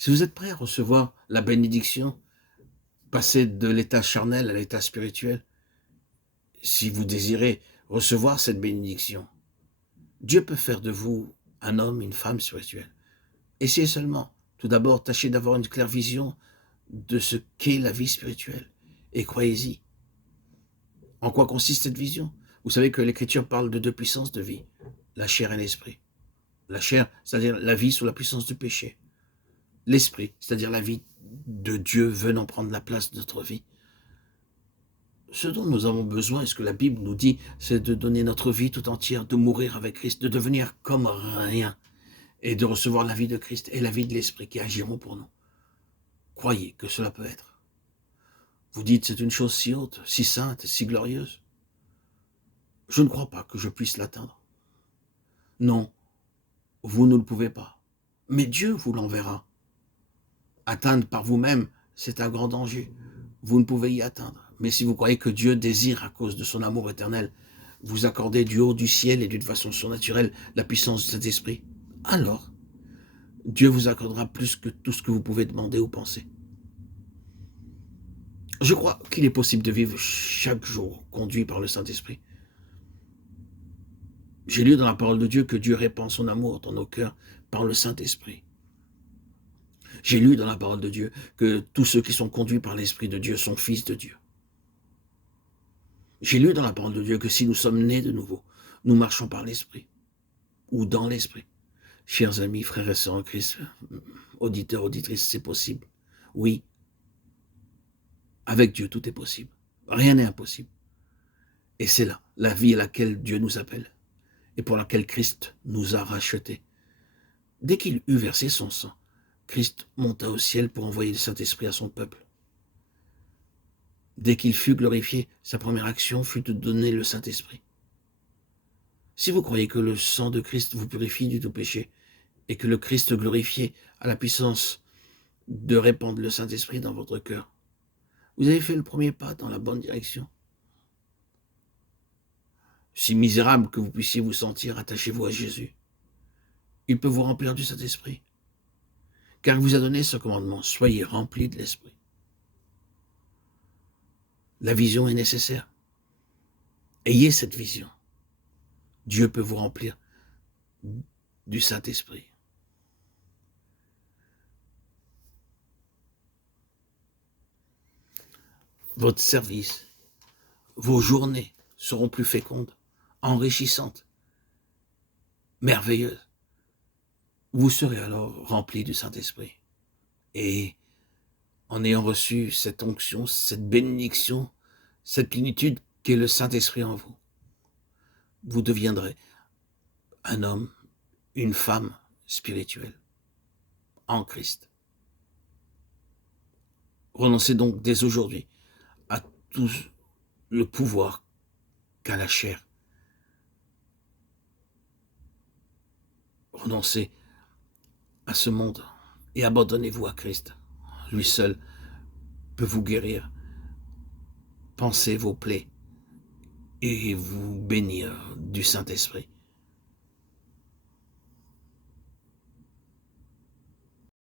Si vous êtes prêt à recevoir la bénédiction, passer de l'état charnel à l'état spirituel, si vous désirez recevoir cette bénédiction, Dieu peut faire de vous un homme, une femme spirituelle. Essayez seulement. Tout d'abord, tâchez d'avoir une claire vision de ce qu'est la vie spirituelle. Et croyez-y. En quoi consiste cette vision? Vous savez que l'Écriture parle de deux puissances de vie, la chair et l'esprit. La chair, c'est-à-dire la vie sous la puissance du péché. L'esprit, c'est-à-dire la vie de Dieu venant prendre la place de notre vie. Ce dont nous avons besoin, et ce que la Bible nous dit, c'est de donner notre vie tout entière, de mourir avec Christ, de devenir comme rien, et de recevoir la vie de Christ et la vie de l'Esprit qui agiront pour nous. Croyez que cela peut être. Vous dites, c'est une chose si haute, si sainte, si glorieuse. Je ne crois pas que je puisse l'atteindre. Non, vous ne le pouvez pas. Mais Dieu vous l'enverra. Atteindre par vous-même, c'est un grand danger. Vous ne pouvez y atteindre. Mais si vous croyez que Dieu désire, à cause de son amour éternel, vous accorder du haut du ciel et d'une façon surnaturelle la puissance de cet esprit, alors Dieu vous accordera plus que tout ce que vous pouvez demander ou penser. Je crois qu'il est possible de vivre chaque jour conduit par le Saint-Esprit. J'ai lu dans la parole de Dieu que Dieu répand son amour dans nos cœurs par le Saint-Esprit. J'ai lu dans la parole de Dieu que tous ceux qui sont conduits par l'Esprit de Dieu sont fils de Dieu. J'ai lu dans la parole de Dieu que si nous sommes nés de nouveau, nous marchons par l'Esprit ou dans l'Esprit. Chers amis, frères et sœurs en Christ, auditeurs, auditrices, c'est possible. Oui, avec Dieu, tout est possible. Rien n'est impossible. Et c'est là, la vie à laquelle Dieu nous appelle et pour laquelle Christ nous a rachetés. Dès qu'il eut versé son sang, Christ monta au ciel pour envoyer le Saint-Esprit à son peuple. Dès qu'il fut glorifié, sa première action fut de donner le Saint-Esprit. Si vous croyez que le sang de Christ vous purifie du tout péché et que le Christ glorifié a la puissance de répandre le Saint-Esprit dans votre cœur, vous avez fait le premier pas dans la bonne direction. Si misérable que vous puissiez vous sentir, attachez-vous à Jésus. Il peut vous remplir du Saint-Esprit. Car il vous a donné ce commandement, soyez remplis de l'Esprit. La vision est nécessaire. Ayez cette vision. Dieu peut vous remplir du Saint-Esprit. Votre service, vos journées seront plus fécondes, enrichissantes, merveilleuses. Vous serez alors remplis du Saint-Esprit. Et en ayant reçu cette onction, cette bénédiction, cette plénitude qu'est le Saint-Esprit en vous, vous deviendrez un homme, une femme spirituelle en Christ. Renoncez donc dès aujourd'hui à tout le pouvoir qu'a la chair. Renoncez à ce monde et abandonnez-vous à Christ. Lui seul peut vous guérir, panser vos plaies et vous bénir du Saint-Esprit.